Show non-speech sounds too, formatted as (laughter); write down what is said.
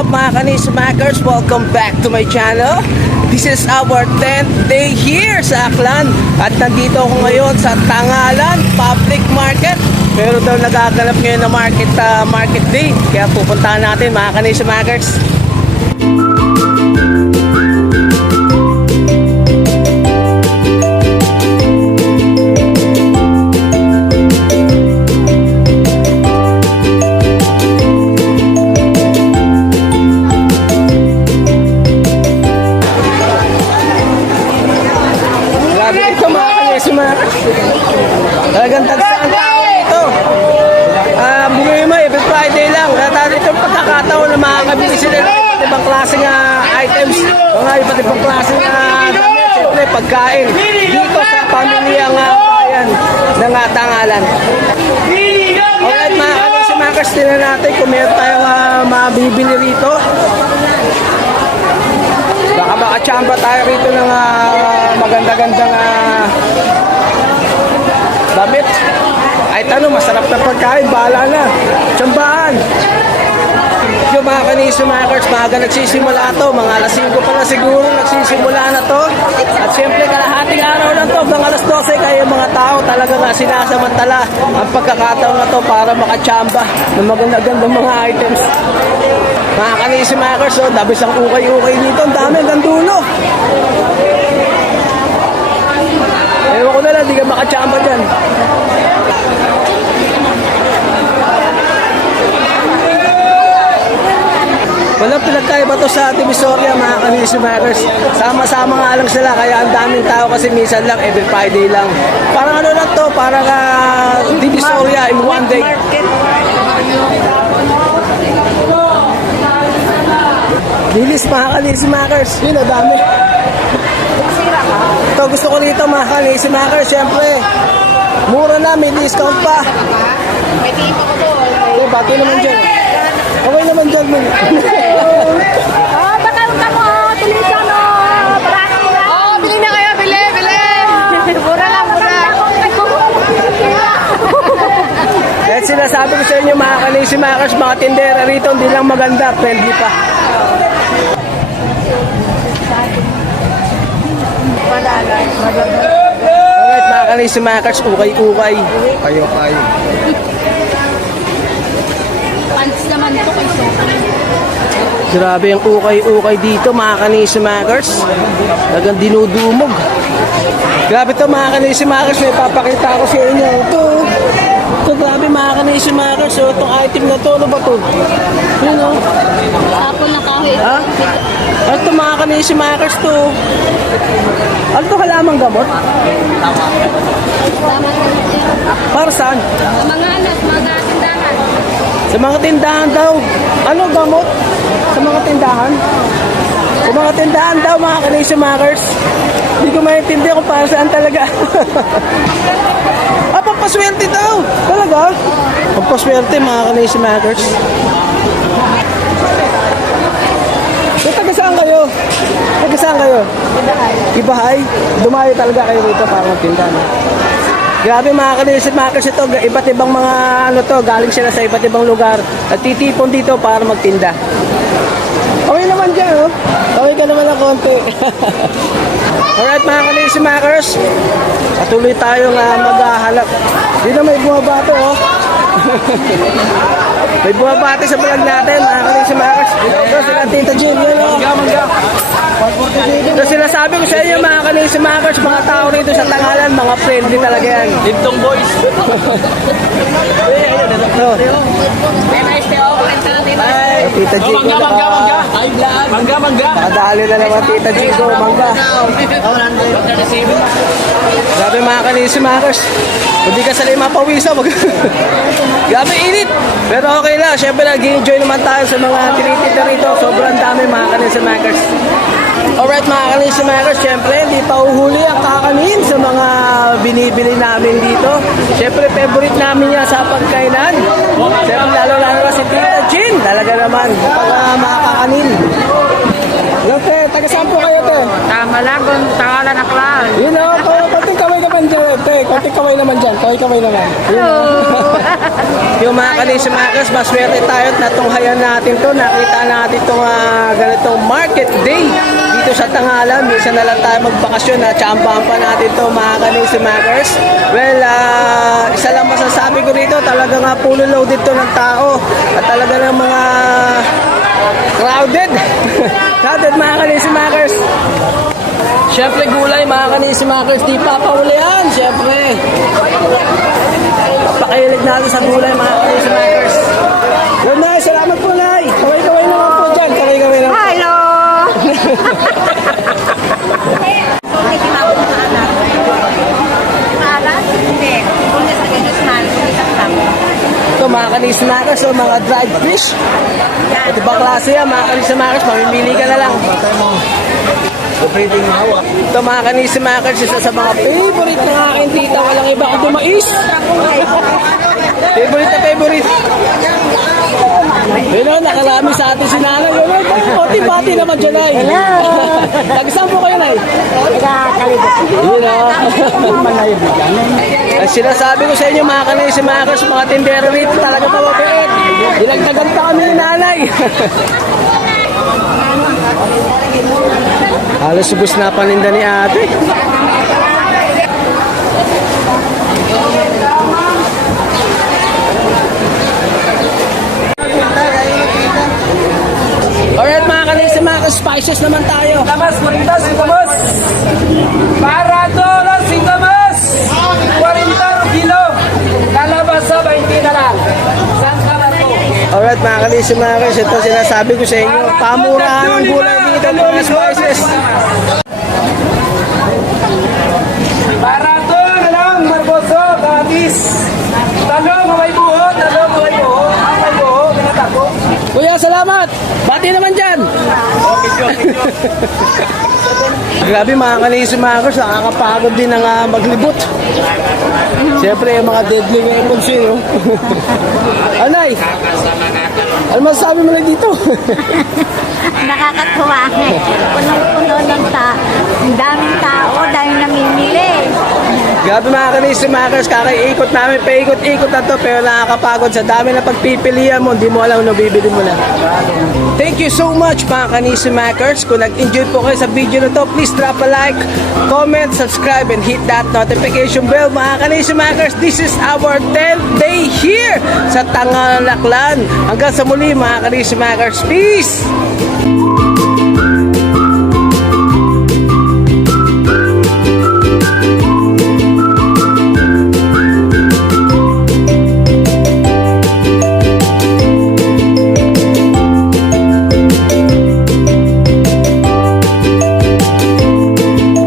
up mga kanismakers? Welcome back to my channel. This is our 10th day here sa Aklan. At nandito ako ngayon sa Tangalan Public Market. Pero daw nagaganap ngayon na market, ah, market day. Kaya pupuntahan natin mga kanismakers. Mga iba't ibang klaseng uh, damit. Siyempre, pagkain. Dito sa pamilyang uh, bayan ng uh, Tangalan. Alright mga kanismakers, tingnan natin kung meron tayong ah, mabibili rito. Baka makachamba tayo rito ng ah, maganda-gandang ah, damit. Ay tanong, masarap na pagkain, bahala na. Tsambahan. Yung mga kanisumakers, maaga nagsisimula to. Mga alas 5 pa na siguro nagsisimula na to. At siyempre, kalahating araw lang to. Hanggang alas 12, kaya mga tao talaga nga sinasamantala ang pagkakataon na to para makachamba ng maganda-gandang mga items. Mga kanisimakers, oh, dabis ang ukay-ukay dito. Ang dami hanggang dulo. Ewan ko na lang, di ka makachamba dyan. Walang pinagkaiba to sa Divisoria mga kanisimakers. Sama-sama nga lang sila kaya ang daming tao kasi minsan lang every Friday lang. Parang ano lang to, parang uh, Divisoria in one day. Bilis mga kanisimakers. Yun, ang dami. Ito gusto ko rito mga kanisimakers. Siyempre, mura na, may discount pa. May tipo ko doon. Eh, bati naman dyan. Okay naman dyan. (laughs) man. Oh, bakal ka mo. Tulisan o. Parang mura. Oh, bili na kayo. Bili, bili. Mura lang, mura. Kahit sinasabi ko sa inyo mga kanisimakers, mga tindera rito, hindi lang maganda, friendly pa. Alright mga kanisimakers, ukay-ukay. Kayo, kayo. Pants naman to kay Sophie. Grabe ang ukay-ukay dito mga kanisimakers. Talagang dinudumog. Grabe to mga kanisimakers, may papakita ko sa inyo. Ito, ito grabe mga kanisimakers. So, itong item na to, ano ba to? Yun o. Apple na kahoy. Ha? Ano ito mga kanisimakers to? Ano to halamang gamot? Tama Para saan? Mga anak, mga tindahan. Sa mga tindahan daw. Ano gamot? Sa mga tindahan? Sa mga tindahan daw mga kanisimakers. Hindi ko maintindihan kung para saan talaga. (laughs) pampaswerte daw. Talaga? Pampaswerte mga kanisimakers. So, taga saan kayo? Taga saan kayo? Ibahay. Dumayo talaga kayo rito para magtinda. No? Grabe mga kanilisip makers ito, iba't ibang mga ano to, galing sila sa iba't ibang lugar at titipon dito para magtinda. Okay naman dyan, oh. Ka naman ng konti. (laughs) Alright mga kanilisip makers, patuloy tayong uh, maghahanap. Dito may bumabato, oh. (laughs) may bumabati sa vlog natin, mga kanilisip makers. Ito sila Tita Jill, yun, oh. So sinasabi ko sa inyo mga kanisa makers, mga tao rito sa Tangalan, mga friendly talaga yan. Dintong boys. Dito. Tita Oh, Jigo, mangga, mangga, mangga. Mangga, mangga. nakadali na naman Tita Jigo, mangga. Grabe mga kanisa makers, hindi ka sanay mapawisa, mag... (laughs) Grabe init, pero okay lang, syempre nag-enjoy naman tayo sa mga tinitinda rito, sobrang dami mga kanisa makers. Alright mga kanisa makers, syempre hindi pa uhuli ang kakanin sa mga binibili namin dito. Syempre favorite namin yan sa pagkainan. Syempre lalo lalo na si Tita Jean, talaga naman pag uh, mga kakanin. Lote, taga saan po kayo te? Tama lang kung tangalan na klan. You know, konting kaway ka man dyan, te. Konting kaway naman. Kaway-kaway naman. (laughs) yung mga kanisimakers, maswerte tayo at natunghayan natin to. Nakita natin itong ah, ganitong market day dito sa Tangalan. Minsan na lang tayo magbakasyon na tsambahan pa natin to mga kanisimakers. Well, ah, isa lang masasabi ko rito, talaga nga pulo loaded to ng tao. At talaga ng mga crowded. (laughs) crowded mga kanisimakers. Siyempre gulay mga kanisimakers, di papaulihan. Siyempre. Pakilig natin sa gulay mga kanisimakers. Yun na, salamat po Nay. Kaway-kaway naman po dyan. Kaway-kaway naman. Hello! Ito mga kanisimakers, so mga dried fish. Ito ba klase yan mga kanisimakers, mamimili ka na lang. Ito mga kanisimakers, isa sa mga favorite ng aking tita. Walang iba kundi mais. favorite na favorite. Yun o, nakalami sa atin si Nanay. Yun o, pati-pati naman dyan ay. Hello. (laughs) Tag-saan po kayo, Nay? Yun o. (laughs) Ang sinasabi ko sa inyo mga kanisimakers, mga tindero rito talaga mababait. Dinagdagan pa kami ni Nanay. (laughs) Halos subos na paninda ni ate. Alright mga kanisi, mga spices naman tayo. Tamas, kurintas, singkamas. Para dolas, singkamas. 40 kilo. Kalabasa, 20 na lang. Alright mga kanisi, mga kanisi, ito sinasabi ko sa inyo. Pamurahan ng gulay dito mga spices. Para to na lang, marboso, katis. Talong, may buho, talong, may buho. Ang may buho, pinatako. Kuya, salamat! Bati naman dyan! (laughs) Grabe mga kanisi mga kurs, nakakapagod din ang ah, maglibot. Siyempre, yung mga deadly weapons yun. oh. (laughs) Anay, ano masasabi mo lang dito? (laughs) Nakakatuwa. Punong-puno ng ta. Ang daming tao dahil namimili. Grabe mga kanisi mga kurs, kakaiikot namin, paikot-ikot na to, pero nakakapagod sa dami na pagpipilian mo, hindi mo alam ano bibili mo na. Thank you so much mga kanisi makers. Kung nag-enjoy po kayo sa video na to, please drop a like, comment, subscribe, and hit that notification bell mga kanisi makers. This is our 10th day here sa Tangalaklan. Hanggang sa muli mga kanisi makers. Peace!